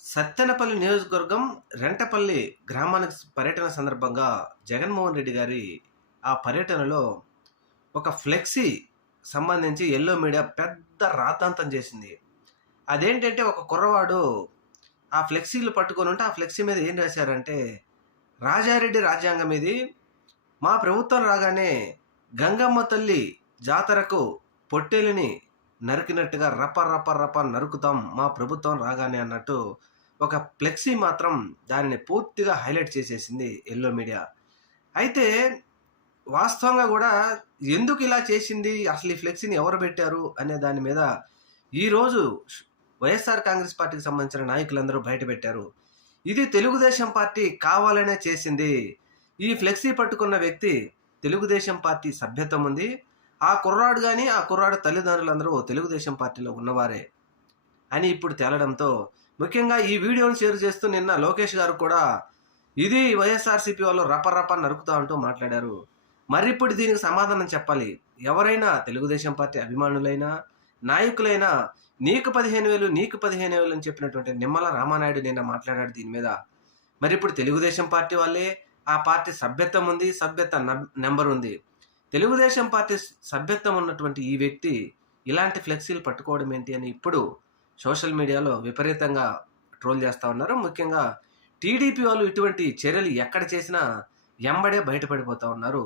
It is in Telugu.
సత్తెనపల్లి నియోజకవర్గం రెంటపల్లి గ్రామానికి పర్యటన సందర్భంగా జగన్మోహన్ రెడ్డి గారి ఆ పర్యటనలో ఒక ఫ్లెక్సీ సంబంధించి ఎల్లో మీడియా పెద్ద రాద్ధాంతం చేసింది. అదేంటంటే ఒక కుర్రవాడు ఆ ఫ్లెక్సీలు పట్టుకొని ఉంటే ఆ ఫ్లెక్సీ మీద ఏం రాశారంటే, రాజారెడ్డి రాజ్యాంగం ఇది, మా ప్రభుత్వం రాగానే గంగమ్మ తల్లి జాతరకు పొట్టేలుని నరికినట్టుగా రప రప రప నరుకుతాం మా ప్రభుత్వం రాగానే అన్నట్టు ఒక ఫ్లెక్సీ మాత్రం దానిని పూర్తిగా హైలైట్ చేసేసింది ఎల్లో మీడియా. అయితే వాస్తవంగా కూడా ఎందుకు ఇలా చేసింది, అసలు ఈ ఫ్లెక్సీని ఎవరు పెట్టారు అనే దాని మీద ఈరోజు వైఎస్ఆర్ కాంగ్రెస్ పార్టీకి సంబంధించిన నాయకులందరూ బయటపెట్టారు. ఇది తెలుగుదేశం పార్టీ కావాలనే చేసింది. ఈ ఫ్లెక్సీ పట్టుకున్న వ్యక్తి తెలుగుదేశం పార్టీ సభ్యత్వం ఉంది. ఆ కుర్రాడు కానీ ఆ కుర్రాడు తల్లిదండ్రులందరూ తెలుగుదేశం పార్టీలో ఉన్నవారే అని ఇప్పుడు తేలడంతో, ముఖ్యంగా ఈ వీడియోను షేర్ చేస్తూ నిన్న లోకేష్ గారు కూడా ఇది వైఎస్ఆర్సీపీ వాళ్ళు రప నరుకుతా అంటూ మాట్లాడారు. మరి ఇప్పుడు దీనికి సమాధానం చెప్పాలి. ఎవరైనా తెలుగుదేశం పార్టీ అభిమానులైనా నాయకులైనా నీకు 15,000 నీకు 15,000 అని చెప్పినటువంటి నిమ్మల రామానాయుడు నిన్న మాట్లాడాడు దీని మీద. మరి ఇప్పుడు తెలుగుదేశం పార్టీ వాళ్ళే, ఆ పార్టీ సభ్యత్వం ఉంది, సభ్యత్వ నెంబర్ ఉంది. తెలుగుదేశం పార్టీ సభ్యత్వం ఉన్నటువంటి ఈ వ్యక్తి ఇలాంటి ఫ్లెక్సీలు పట్టుకోవడం ఏంటి అని ఇప్పుడు సోషల్ మీడియాలో విపరీతంగా ట్రోల్ చేస్తూ ఉన్నారు. ముఖ్యంగా టీడీపీ వాళ్ళు ఇటువంటి చర్యలు ఎక్కడ చేసినా ఎంబడే బయటపడిపోతూ ఉన్నారు.